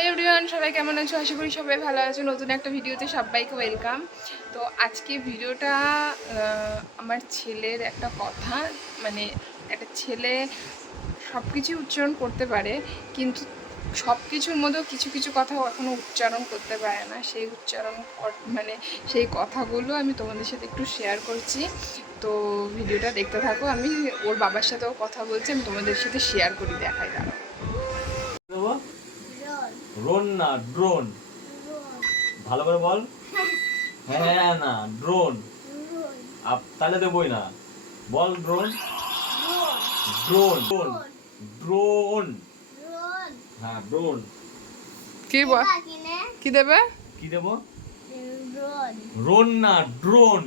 Hello everyone, সবাই কেমন আছো? আশা করি সবাই ভালো আছো। নতুন একটা ভিডিওতে সবাইকে ওয়েলকাম। তো আজকে ভিডিওটা আমার ছেলের একটা কথা মানে একটা ছেলে সব কিছুই উচ্চারণ করতে পারে, কিন্তু সব কিছুর মধ্যেও কিছু কিছু কথা এখনও উচ্চারণ করতে পারে না। সেই উচ্চারণ মানে সেই কথাগুলো আমি তোমাদের সাথে একটু শেয়ার করছি। তো ভিডিওটা দেখতে থাকো। আমি ওর বাবার সাথেও কথা বলছি, আমি তোমাদের সাথে শেয়ার করি, দেখাই দাঁড়াও। না ড্রোন ভালো করে বল। হ্যাঁ না ড্রোন আপ তাহলে দেবই না। বল ড্রোন ড্রোন ড্রোন ড্রোন হ্যাঁ ড্রোন কি বল কি দেবে? কি দেব? রোন না ড্রোন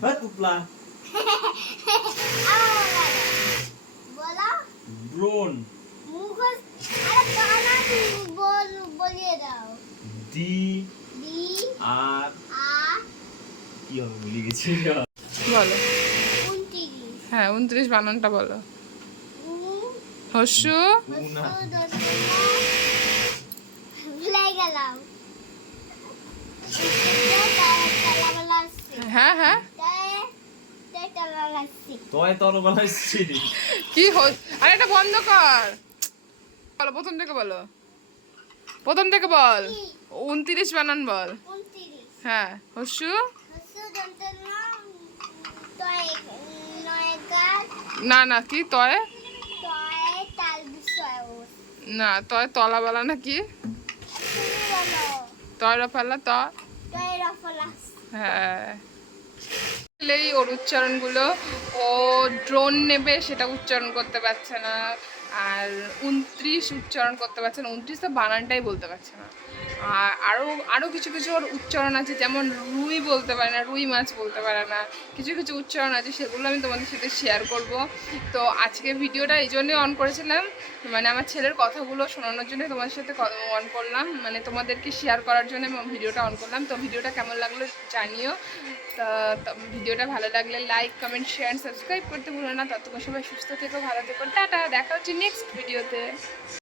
হ্যাঁ তুতলা ডি আর কি হবে ভুলে গেছি। বলো। হ্যাঁ উনত্রিশ বানানটা বলো। হস্যু হ্যাঁ হ্যাঁ। তয় তর কি হস আরে এটা বন্ধ কর। বলো প্রথম থেকে বলো। প্রথম থেকে বল। উনত্রিশ বানান বল। হ্যাঁ হস্যু না না কি তয়? না তয় তলা বলা না কি? তয় রফালা ত। হ্যাঁ। এই ওর উচ্চারণগুলো ও ড্রোন নেবে সেটা উচ্চারণ করতে পারছে না। আর উনত্রিশ উচ্চারণ করতে পারছে না। উনত্রিশ তো বানানটাই বলতে পারছে না। আর আরও আরও কিছু কিছু ওর উচ্চারণ আছে, যেমন রুই বলতে পারে না, রুই মাছ বলতে পারে না। কিছু কিছু উচ্চারণ আছে, সেগুলো আমি তোমাদের সাথে শেয়ার করব। তো আজকে ভিডিওটা এই জন্যই অন করেছিলাম। মানে আমার ছেলের কথাগুলো শোনানোর জন্য তোমাদের সাথে অন করলাম। মানে তোমাদেরকে শেয়ার করার জন্য আমি ভিডিওটা অন করলাম। তো ভিডিওটা কেমন লাগল জানিও। তা ভিডিওটা ভালো লাগলে লাইক কমেন্ট শেয়ার সাবস্ক্রাইব করতে ভুলো না। ততক্ষণ সবাই সুস্থ থেকো, ভালো থেকো। টাটা, দেখা হচ্ছে নেক্সট ভিডিওতে